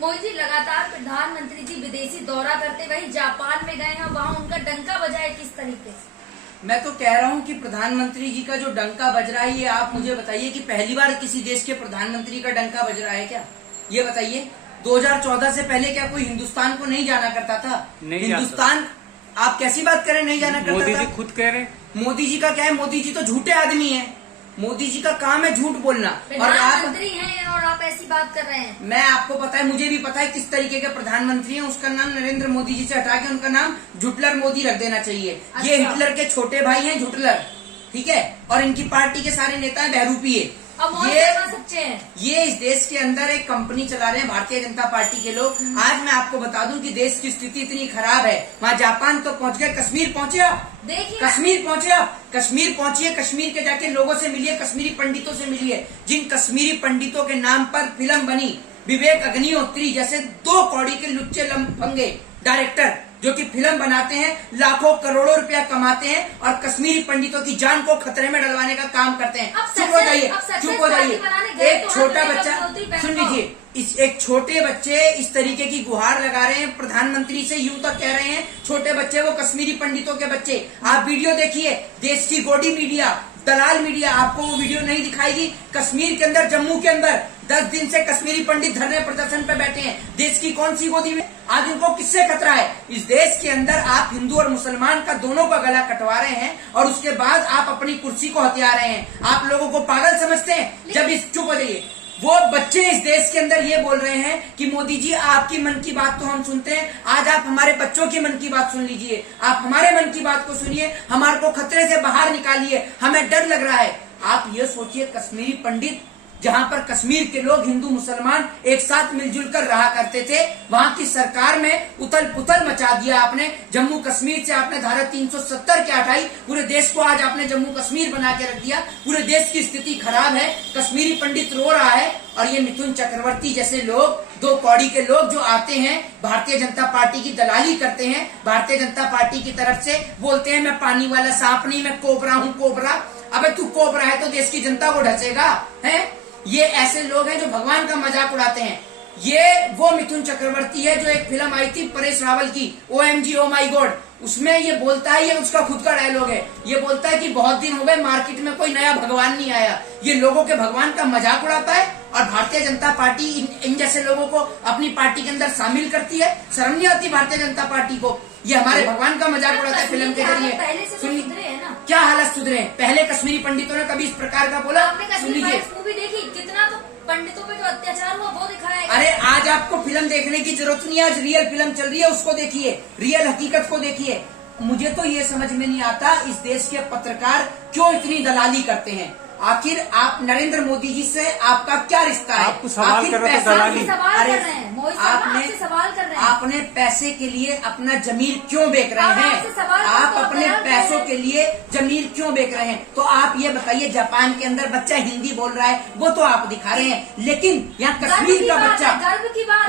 मोदी जी लगातार प्रधानमंत्री जी विदेशी दौरा करते वही जापान में गए हैं, वहाँ उनका डंका बजा है किस तरीके से? मैं तो कह रहा हूँ कि प्रधानमंत्री जी का जो डंका बज रहा है, ये आप मुझे बताइए कि पहली बार किसी देश के प्रधानमंत्री का डंका बज रहा है क्या? ये बताइए। 2014 से पहले क्या कोई हिंदुस्तान को नहीं जाना करता था? नहीं हिंदुस्तान, आप कैसी बात करें नहीं जाना करता था? मोदी जी खुद कह रहे हैं। मोदी जी का क्या है? मोदी जी तो झूठे आदमी हैं। मोदी जी का काम है झूठ बोलना। और आप प्रधानमंत्री हैं और आप ऐसी बात कर रहे हैं। मैं आपको पता है, मुझे भी पता है किस तरीके के प्रधानमंत्री हैं। उसका नाम नरेंद्र मोदी जी से हटा के उनका नाम झुटलर मोदी रख देना चाहिए। अच्छा। ये हिटलर के छोटे भाई हैं, झुटलर, ठीक है। और इनकी पार्टी के सारे नेता हैं बहरूपी है। सच्चे हैं। ये इस देश के अंदर एक कंपनी चला रहे हैं भारतीय जनता पार्टी के लोग। आज मैं आपको बता दूं कि देश की स्थिति इतनी खराब है, वहाँ जापान तो पहुंच गए, कश्मीर पहुंचे आप? देखिए कश्मीर पहुंचे आप? कश्मीर पहुंचिए, कश्मीर के जाके लोगों से मिलिए, कश्मीरी पंडितों से मिलिए। जिन कश्मीरी पंडितों के नाम पर फिल्म बनी, विवेक अग्निहोत्री जैसे 2 कौड़ी के लुच्चे लंफंगे डायरेक्टर जो कि फिल्म बनाते हैं, लाखों करोड़ों रुपया कमाते हैं और कश्मीरी पंडितों की जान को खतरे में डलवाने का काम करते हैं। चुप हो जाइए, चुप हो जाइए। एक छोटा बच्चा, सुन लीजिए, एक छोटे बच्चे इस तरीके की गुहार लगा रहे हैं प्रधानमंत्री से, यूं तक कह रहे हैं छोटे बच्चे, वो कश्मीरी पंडितों के बच्चे। आप वीडियो देखिए, देश की गोडी मीडिया, दलाल मीडिया आपको वो वीडियो नहीं दिखाएगी। कश्मीर के अंदर, जम्मू के अंदर 10 दिन से कश्मीरी पंडित धरने प्रदर्शन पे बैठे हैं। देश की कौन सी गोदी में? आज उनको किससे खतरा है? इस देश के अंदर आप हिंदू और मुसलमान का दोनों का गला कटवा रहे हैं और उसके बाद आप अपनी कुर्सी को हथिया रहे हैं। आप लोगों को पागल समझते हैं? जब इस, चुप हो जाइए। वो बच्चे इस देश के अंदर ये बोल रहे हैं कि मोदी जी आपकी मन की बात तो हम सुनते हैं, आज आप हमारे बच्चों की मन की बात सुन लीजिए, आप हमारे मन की बात को सुनिए, हमारे को खतरे से बाहर निकालिए, हमें डर लग रहा है। आप ये सोचिए, कश्मीरी पंडित, जहां पर कश्मीर के लोग हिंदू मुसलमान एक साथ मिलजुल कर रहा करते थे, वहां की सरकार में उथल पुथल मचा दिया आपने। जम्मू कश्मीर से आपने धारा 370 क्या हटाई, पूरे देश को आज आपने जम्मू कश्मीर बना के रख दिया। पूरे देश की स्थिति खराब है, कश्मीरी पंडित रो रहा है और ये मिथुन चक्रवर्ती जैसे लोग, 2 कौड़ी के लोग जो आते हैं, भारतीय जनता पार्टी की दलाली करते हैं, भारतीय जनता पार्टी की तरफ से बोलते हैं मैं पानी वाला सांप नहीं, मैं कोबरा हूँ, कोबरा। अबे तू कोबरा है तो देश की जनता को ढसेगा है? ये ऐसे लोग हैं जो भगवान का मजाक उड़ाते हैं। ये वो मिथुन चक्रवर्ती है जो एक फिल्म आई थी परेश रावल की, OMG ओ माई गॉड, उसमें ये बोलता है, ये उसका खुद का डायलॉग है, ये बोलता है कि बहुत दिन हो गए मार्केट में कोई नया भगवान नहीं आया। ये लोगों के भगवान का मजाक उड़ाता है और भारतीय जनता पार्टी इन जैसे लोगों को अपनी पार्टी के अंदर शामिल करती है। शर्म नहीं आती भारतीय जनता पार्टी को? ये हमारे भगवान का मजाक उड़ाता है फिल्म के जरिए। सुनिए, क्या हालत सुधरे? पहले कश्मीरी पंडितों ने कभी इस प्रकार का बोला? सुन लीजिए, मूवी देखी, कितना तो पंडितों पे जो अत्याचार हुआ वो दिखाया। अरे आज आपको फिल्म देखने की जरूरत नहीं है, आज रियल फिल्म चल रही है, उसको देखिए, रियल हकीकत को देखिए। मुझे तो ये समझ में नहीं आता इस देश के पत्रकार क्यों इतनी दलाली करते हैं। आखिर आप नरेंद्र मोदी जी से आपका क्या रिश्ता है? आपको सवाल कर रहे हैं, दलाली। अरे आपने पैसे के लिए अपना जमीन क्यों बेच रहे हैं? आप अपने पैसों के लिए जमीन क्यों बेच रहे हैं? तो आप ये बताइए, जापान के अंदर बच्चा हिंदी बोल रहा है, वो तो आप दिखा रहे हैं, लेकिन यहाँ कश्मीर का बच्चा,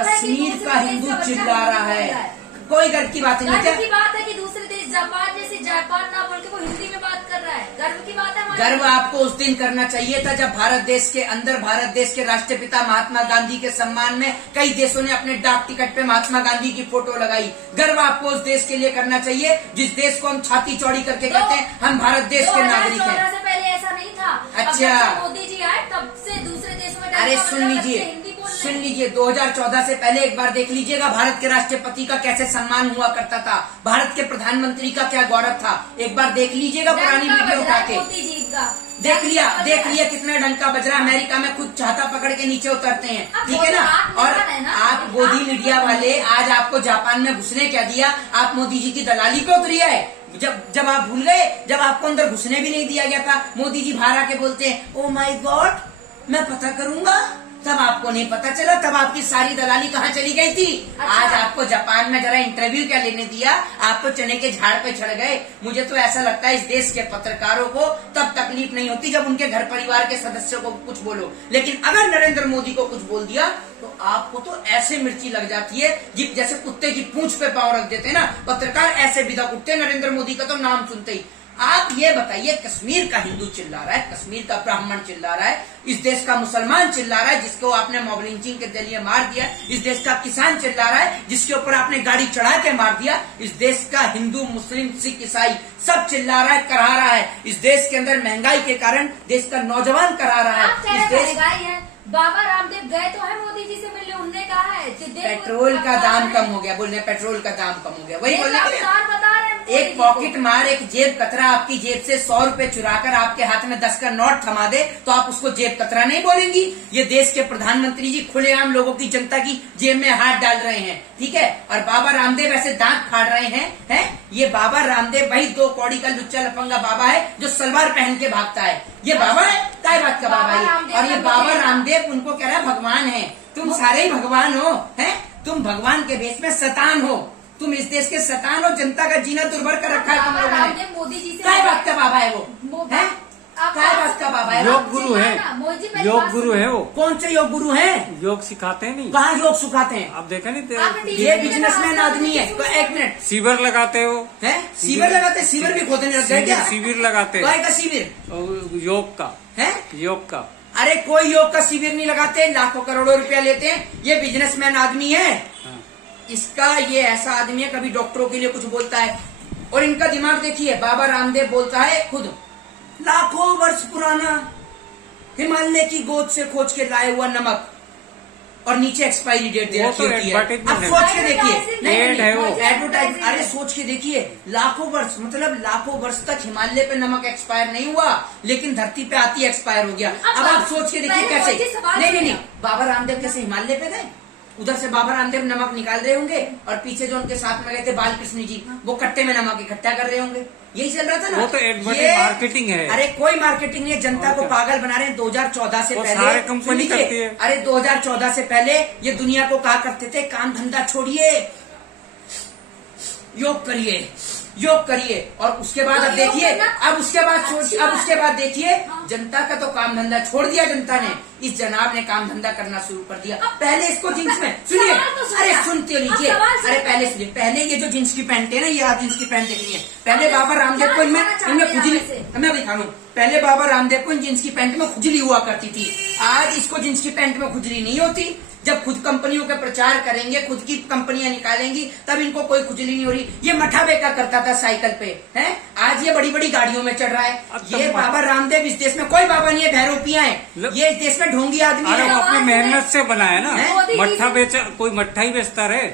कश्मीर का हिंदू चिल्ला रहा है। कोई गर्व की बात नहीं। गर्व की बात है कि दूसरे देश जापान जैसे जापान ना बोल के वो हिंदी में बात कर रहा है, गर्व की बात है। गर्व आपको उस दिन करना चाहिए था जब भारत देश के अंदर, भारत देश के राष्ट्रपिता महात्मा गांधी के सम्मान में कई देशों ने अपने डाक टिकट पे महात्मा गांधी की फोटो लगाई। गर्व आपको उस देश के लिए करना चाहिए जिस देश को हम छाती चौड़ी करके कहते हैं हम भारत देश के नागरिक हैं। पहले ऐसा नहीं था। अच्छा, मोदी जी आए तब से दूसरे देशों में, अरे सुन लीजिए 2014 से पहले एक बार देख लीजिएगा भारत के राष्ट्रपति का कैसे सम्मान हुआ करता था, भारत के प्रधानमंत्री का क्या गौरव था। एक बार देख लीजिएगा पुरानी वीडियो उठा के, देख लिया कितना डंका बज रहा। अमेरिका में खुद छाता पकड़ के नीचे उतरते हैं, ठीक है ना। और आप गोदी मीडिया वाले आज आपको जापान में घुसने क्या दिया? आप मोदी जी की दलाली पे उतरी है। जब आप भूल गए, जब आपको अंदर घुसने भी नहीं दिया गया था, मोदी जी बाहर आके बोलते हैं ओ माई गॉड मैं पता करूंगा, तब आपको नहीं पता चला, तब आपकी सारी दलाली कहाँ चली गई थी। अच्छा। आज आपको जापान में जरा इंटरव्यू क्या लेने दिया, आप तो चने के झाड़ पे चढ़ गए। मुझे तो ऐसा लगता है इस देश के पत्रकारों को तब तकलीफ नहीं होती जब उनके घर परिवार के सदस्यों को कुछ बोलो, लेकिन अगर नरेंद्र मोदी को कुछ बोल दिया तो आपको तो ऐसे मिर्ची लग जाती है जैसे कुत्ते की पूंछ पे पांव रख देते हैं ना, पत्रकार ऐसे बिदक उठते नरेंद्र मोदी का तो नाम सुनते ही। आप ये बताइए, कश्मीर का हिंदू चिल्ला रहा है, कश्मीर का ब्राह्मण चिल्ला रहा है, इस देश का मुसलमान चिल्ला रहा है जिसको आपने मॉब लिंचिंग के जरिए मार दिया, इस देश का किसान चिल्ला रहा है जिसके ऊपर आपने गाड़ी चढ़ा के मार दिया, इस देश का हिंदू मुस्लिम सिख ईसाई सब चिल्ला रहा है, करा रहा है। इस देश के अंदर महंगाई के कारण देश का नौजवान करा रहा आप है। इस देश है बाबा रामदेव गए तो है मोदी जी से मिलने, उनने कहा है पेट्रोल का दाम कम हो गया, बोलने पेट्रोल का दाम कम हो गया, वही बोलने के लिए बता रहे हैं एक पॉकेट मार, एक जेब कतरा आपकी जेब से 100 रुपए चुराकर आपके हाथ में 10 का नोट थमा दे तो आप उसको जेब कतरा नहीं बोलेंगी। ये देश के प्रधानमंत्री जी खुलेआम लोगों की, जनता की जेब में हाथ डाल रहे हैं, ठीक है। और बाबा रामदेव ऐसे दांत फाड़ रहे हैं। ये बाबा रामदेव वही 2 कौड़ी का लुच्चा लफंगा बाबा है जो सलवार पहन के भागता है। ये बाबा है, काय बात का बाबा है। और ये बाबा रामदेव उनको कह रहा है भगवान है। तुम सारे ही भगवान हो, हैं? तुम भगवान के भेष में शैतान हो, तुम इस देश के शैतान हो, जनता का जीना दुर्भर कर रखा है तुम लोगों ने। मोदी जी से काय बात का बाबा है वो, है? काय बात का बाबा है? योग गुरु है, योग गुरु है वो। कौन से योग गुरु हैं? योग सिखाते हैं नहीं, कहाँ योग सिखाते हैं? आप देखा नहीं ये बिजनेसमैन आदमी है। तो एक मिनट, शिविर लगाते हो, है शिविर लगाते, शिविर भी खोदने लग गए क्या? शिविर लगाते काय का शिविर? योग का है, योग का। अरे कोई योग का शिविर नहीं लगाते, लाखों करोड़ों रुपया लेते हैं। ये बिजनेसमैन आदमी है। हाँ। इसका ये ऐसा आदमी है, कभी डॉक्टरों के लिए कुछ बोलता है और इनका दिमाग देखिए। बाबा रामदेव बोलता है खुद, लाखों वर्ष पुराना हिमालय की गोद से खोज के लाए हुआ नमक, और नीचे एक्सपायरी डेट दे वो रखी तो होती है। advertisement अब है। सोच के देखिए, Ad है वो। एडवर्टाइज, अरे सोच के देखिए, लाखों वर्ष मतलब लाखों वर्ष तक हिमालय पे नमक एक्सपायर नहीं हुआ, लेकिन धरती पे आती एक्सपायर हो गया। अब आप सोच के देखिए कैसे। नहीं, बाबा रामदेव कैसे हिमालय पे गए? उधर से बाबा रामदेव नमक निकाल रहे होंगे और पीछे जो उनके साथ में गए थे बालकृष्ण जी, वो कट्टे में नमक इकट्ठा कर रहे होंगे। यही चल रहा था ना। वो तो एडवर्टाइज मार्केटिंग है। अरे कोई मार्केटिंग नहीं है, जनता को पागल बना रहे हैं। 2014 से पहले सारे कंपनी करती है। अरे 2014 से पहले ये दुनिया को कहा करते थे काम धंधा छोड़िए, योग करिए, योग करिए। और उसके बाद अब देखिए, अब उसके बाद देखिए, जनता का तो काम धंधा छोड़ दिया जनता ने। इस जनाब ने काम धंधा करना शुरू कर दिया। पहले इसको जींस में सुनिए, अरे सुनते लीजिए, अरे पहले सुनिए, पहले ये जो जींस की पैंट है ना, ये आप जींस की पैंट देख लीजिए। पहले बाबा रामदेव को इनमें खुजली, मैं दिखा लूं, पहले बाबा रामदेव को इन जींस की पैंट में खुजली हुआ करती थी। आज इसको जींस की पैंट में खुजली नहीं होती। जब खुद कंपनियों का प्रचार करेंगे, खुद की कंपनियां निकालेंगी, तब इनको कोई खुजली नहीं हो रही। ये मठा बेका करता था साइकिल पे, है आज ये बड़ी बड़ी गाड़ियों में चढ़ रहा है। ये बाबा रामदेव, इस देश में कोई बाबा नहीं है, भैरोपिया है। ये इस देश में ढोंगी आदमी अरे है। वो अपनी मेहनत से बनाया ना। मोदी जी मट्ठा बेचा, कोई मट्ठा ही बेचता रहे,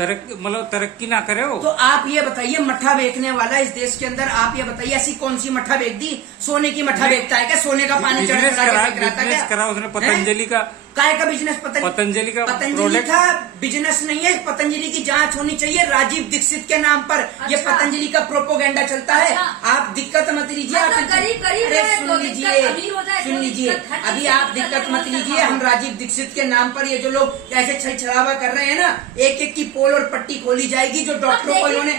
मतलब तरक्की ना करे हो। तो आप ये बताइए, मट्ठा बेचने वाला इस देश के अंदर, आप ये बताइए ऐसी कौन सी मट्ठा बेच दी? सोने की मट्ठा बेचता है क्या? सोने का पानी बिजनेस करा उसने पतंजलि का। काय का बिजनेस? पतंजलि का पतंजलि प्रोडक्ट का बिजनेस नहीं है। पतंजलि की जांच होनी चाहिए राजीव दीक्षित के नाम पर। ये अच्छा। पतंजलि का प्रोपोगेंडा चलता है। अच्छा। आप दिक्कत मत लीजिए, आप मतलब गरीब अरे है, सुन तो लीजिए, दिक्कत अमीर हो जाए, सुन तो लीजिए, दिक्कत हर अभी चीज़ आप की दिक्कत मत दिक्कत लीजिए। है। हम राजीव दीक्षित के नाम पर ये जो लोग ऐसे छल छलावा कर रहे हैं ना, एक एक की पोल और पट्टी खोली जाएगी जो डॉक्टरों को इन्होंने।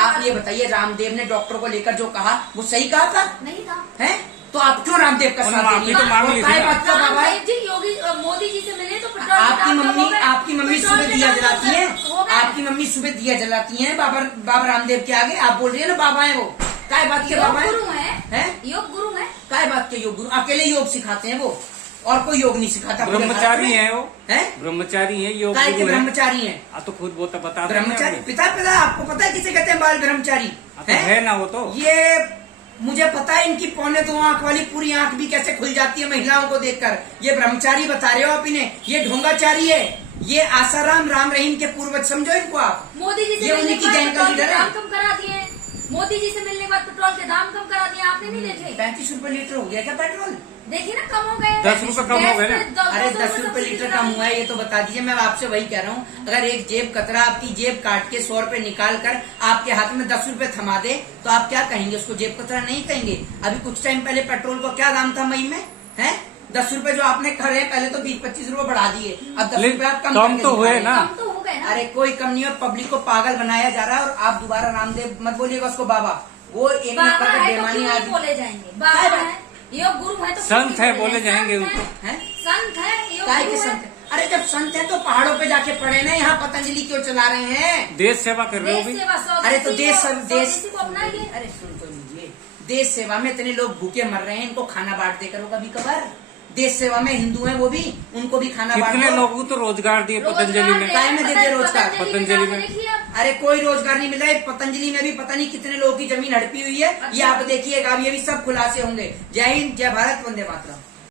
आप ये बताइए, रामदेव ने डॉक्टरों को लेकर जो कहा वो सही कहा था? नहीं था। है तो आप क्यों रामदेव का साथ माफी तो मांग ली थी काय ना। बात का बाबा है? जी योगी मोदी जी से मिले तो पेट्रोल आपकी मम्मी सुबह दिया जलाती है। आपकी मम्मी सुबह दिया जलाती है बाबा रामदेव के आगे। आप बोल रही है ना बाबा है वो। काय बात के बाबा गुरु है? योग गुरु है। काय बात के योग गुरु? अकेले योग सिखाते हैं वो, और कोई योग नहीं सिखाता। ब्रह्मचारी है वो, है ब्रह्मचारी है, योग काय के गुरु है। ब्रह्मचारी है? तो खुद बोलता बता ब्रह्मचारी पिता आपको पता है किसे कहते हैं? बाल ब्रह्मचारी है ना वो तो। ये मुझे पता है, इनकी 1.25 आंख वाली पूरी आंख भी कैसे खुल जाती है महिलाओं को देखकर। ये ब्रह्मचारी बता रहे हो आप इन्हें, ये ढोंगाचारी है। ये आसाराम राम रहीम के पूर्वज समझो इनको आप। मोदी जी से ये मिलने उन्हीं के की बाद गैंग का पेट्रोल के लीडर है। दाम कम करा दिए। मोदी जी से मिलने के बाद पेट्रोल के दाम कम करा दिए, आपने नहीं देखे? 35 रुपए लीटर हो गया क्या पेट्रोल? देखिए ना, कम हो गए। 10 रुपए कम हो गए ना। अरे 10 रुपए लीटर कम हुआ है, ये तो बता दीजिए। मैं आपसे वही कह रहा हूँ, अगर एक जेब कतरा आपकी जेब काट के 100 रुपए निकाल कर आपके हाथ में 10 रुपए थमा दे तो आप क्या कहेंगे? उसको जेब कतरा नहीं कहेंगे। अभी कुछ टाइम पहले पेट्रोल का क्या दाम था मई में? है 10 रुपए जो आपने करे, पहले तो 20-25 रुपए बढ़ा दिए, अब 10 रुपए आप कम तो हुए ना। कम तो हो गए ना। अरे कोई कम नहीं है, पब्लिक को पागल बनाया जा रहा है। और आप दोबारा रामदेव मत बोलिएगा उसको बाबा, वो एक बाबा नंबर का है तो बेईमानी क्यों आदमी। बोले जाएंगे? बाबा है, योग गुरु है तो संत क्यों है, नहीं बोले जाएंगे संत उनको। है, संत है, योग काय के गुरु है। संत है? अरे जब संत है तो पहाड़ों पे जाके पड़े ना, यहाँ पतंजलि क्यों चला रहे हैं? देश सेवा कर रहे हो देश भी। सेवा, अरे तो देश स्वदेशी को अपनाइए। अरे सुन तो लीजिए, देश सेवा में इतने लोग भूखे मर रहे हैं, इनको खाना बांट दे करो कभी कभार। देश सेवा में हिंदू हैं वो भी, उनको भी खाना बांट कितने दो। लोगों को तो रोजगार दिए पतंजलि में। काय में दे दिए रोजगार? पतंजलि में। देखिए आप, अरे कोई रोजगार नहीं मिल रहा है। पतंजलि में भी पता नहीं कितने लोगों की जमीन हड़पी हुई है। ये आप देखिएगा, अब ये भी सब खुलासे होंगे। जय हिंद, जय भारत, वंदे मातरम।